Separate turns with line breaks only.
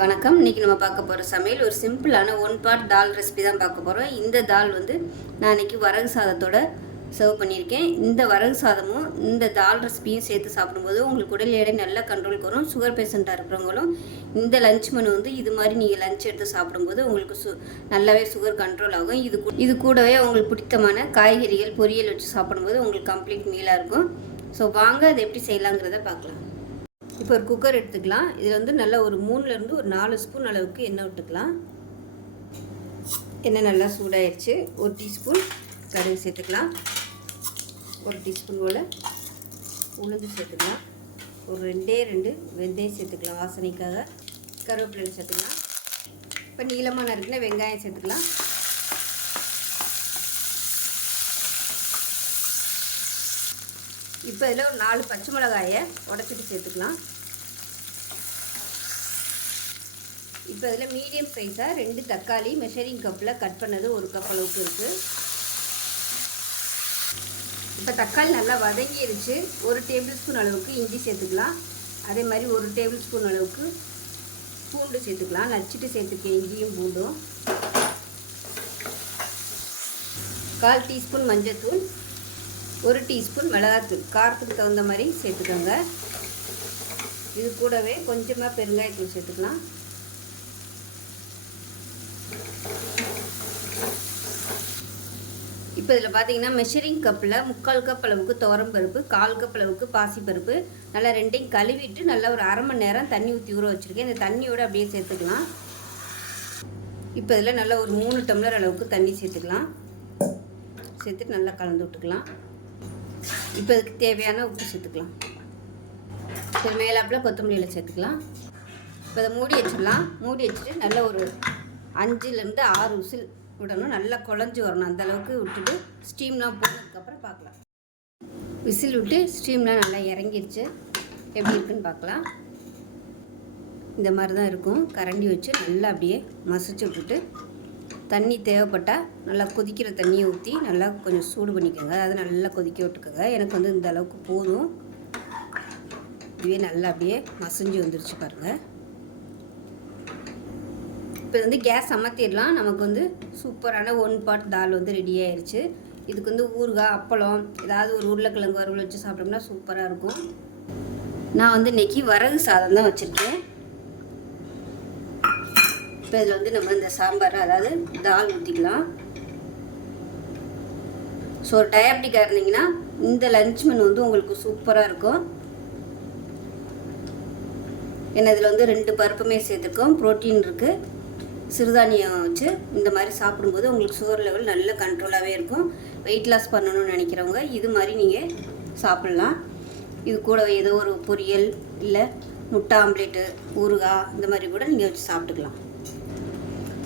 வணக்கம். இன்றைக்கி நம்ம பார்க்க போகிற சமையல் ஒரு சிம்பிளான ஒன் பார்ட் தால் ரெசிபி தான் பார்க்க போகிறோம் இந்த தால் வந்து நான் இன்றைக்கி வரகு சாதத்தோட சர்வ் பண்ணியிருக்கேன். இந்த வரகு சாதமும் இந்த தால் ரெசிபியும் சேர்த்து சாப்பிடும்போது உங்களுக்கு உடல் எடை நல்லா கண்ட்ரோலுக்கு வரும். சுகர் பேஷண்ட்டாக இருக்கிறவங்களும் இந்த லஞ்ச் மெனு வந்து இது மாதிரி நீங்கள் லஞ்ச் எடுத்து சாப்பிடும்போது உங்களுக்கு சு நல்லாவே சுகர் கண்ட்ரோல் ஆகும். இது இது கூடவே உங்களுக்கு பிடித்தமான காய்கறிகள் பொரியல் வச்சு சாப்பிடும்போது உங்களுக்கு கம்ப்ளீட் மீலாக இருக்கும். ஸோ வாங்க அதை எப்படி செய்யலாங்கிறத பார்க்கலாம். இப்போ ஒரு குக்கர் எடுத்துக்கலாம். இதில் வந்து நல்லா ஒரு மூணுலேருந்து ஒரு நாலு ஸ்பூன் அளவுக்கு எண்ணெய் விட்டுக்கலாம். எண்ணெய் நல்லா சூடாயிடுச்சு ஒரு டீஸ்பூன் கடுகு சேர்த்துக்கலாம். ஒரு டீஸ்பூன் போல் உளுந்து சேர்த்துக்கலாம். ஒரு ரெண்டே ரெண்டு வெந்தயம் சேர்த்துக்கலாம் வாசனைக்காக. கருவேப்பிலை சேர்த்துக்கலாம். இப்போ நீளமான இருக்குன்னா வெங்காயம் சேர்த்துக்கலாம். இப்போ இதில் ஒரு நாலு பச்சை மிளகாயை உடச்சிட்டு சேர்த்துக்கலாம். இப்போ இதில் மீடியம் சைஸாக ரெண்டு தக்காளி மெஷரிங் கப்பில் கட் பண்ணது ஒரு கப் அளவுக்கு இருக்குது இப்போ தக்காளி நல்லா வதங்கிடுச்சு ஒரு டேபிள் ஸ்பூன் அளவுக்கு இஞ்சி சேர்த்துக்கலாம். அதே மாதிரி ஒரு டேபிள் ஸ்பூன் அளவுக்கு பூண்டு சேர்த்துக்கலாம். நச்சுட்டு சேர்த்துக்கேன் இஞ்சியும் பூண்டும். கால் டீஸ்பூன் மஞ்சள்தூள் ஒரு டீஸ்பூன் மிளகாத்தூள் காரத்துக்கு தகுந்த மாதிரி சேர்த்துக்கோங்க. இது கூடவே கொஞ்சமாக பெருங்காயத்தூள் சேர்த்துக்கலாம். இப்போ இதில் பார்த்தீங்கன்னா மெஷரிங் கப்பில் முக்கால் கப் அளவுக்கு துவரம்பருப்பு கால் கப் அளவுக்கு பாசிப்பருப்பு நல்லா ரெண்டையும் கழுவிட்டு நல்லா ஒரு அரை மணி நேரம் தண்ணி ஊற்றி ஊற வச்சுருக்கேன். இந்த தண்ணியோடு அப்படியே சேர்த்துக்கலாம். இப்போ இதில் நல்லா ஒரு மூணு டம்ளர் அளவுக்கு தண்ணி சேர்த்துக்கலாம். சேர்த்துட்டு நல்லா கலந்து விட்டுக்கலாம். இப்போ இதுக்கு தேவையான உப்பு சேர்த்துக்கலாம். சரி மேலாப்பில் கொத்தமல்லியில் சேர்த்துக்கலாம். இப்போ அதை மூடி வச்சிடலாம். மூடி வச்சுட்டு நல்ல ஒரு அஞ்சுலேருந்து ஆறு விசில் விடணும். நல்லா குழஞ்சி வரணும். அந்தளவுக்கு விட்டுட்டு ஸ்டீம்லாம் போனதுக்கப்புறம் பார்க்கலாம். விசில் விட்டு ஸ்டீம்லாம் நல்லா இறங்கிடுச்சு எப்படி இருக்குன்னு பார்க்கலாம். இந்த மாதிரி தான் இருக்கும். கரண்டி வச்சு நல்லா அப்படியே மசிச்சு விட்டுட்டு தண்ணி தேவைப்பட்டால் நல்லா கொதிக்கிற தண்ணியை ஊற்றி நல்லா கொஞ்சம் சூடு பண்ணிக்கோங்க. அதை நல்லா கொதிக்க விட்டுக்கோங்க. எனக்கு வந்து இந்த அளவுக்கு போதும். இதுவே நல்லா அப்படியே மசிஞ்சு வந்துருச்சு பாருங்கள் இப்போ வந்து கேஸ் அமர்த்திடலாம். நமக்கு வந்து சூப்பரான ஒன் பாட் தால் வந்து ரெடி ஆயிடுச்சு இதுக்கு வந்து ஊறுகாய் அப்பளம் ஏதாவது ஒரு உருளைக்கிழங்கு வறுவல் வச்சு சாப்பிட்டோம்னா சூப்பராக இருக்கும். நான் வந்து இன்னைக்கு வரகு சாதம் தான் வச்சுருக்கேன். இப்போ இதில் வந்து நம்ம இந்த சாம்பார் அதாவது தால் ஊற்றிக்கலாம் ஸோ டயபெட்டிக்காக இருந்தீங்கன்னா இந்த லஞ்ச் மெனு வந்து உங்களுக்கு சூப்பராக இருக்கும். ஏன்னா இதில் வந்து ரெண்டு பருப்புமே சேர்த்துருக்கோம். ப்ரோட்டீன் இருக்குது சிறுதானியம் வச்சு இந்த மாதிரி சாப்பிடும்போது உங்களுக்கு சுகர் லெவல் நல்ல கண்ட்ரோலாகவே இருக்கும். வெயிட் லாஸ் பண்ணணும்னு நினைக்கிறவங்க இது மாதிரி நீங்கள் சாப்பிட்லாம். இது கூட ஏதோ ஒரு பொரியல் இல்லை முட்டை ஆம்லேட்டு ஊறுகாய் இந்த மாதிரி கூட நீங்கள் வச்சு சாப்பிட்டுக்கலாம்.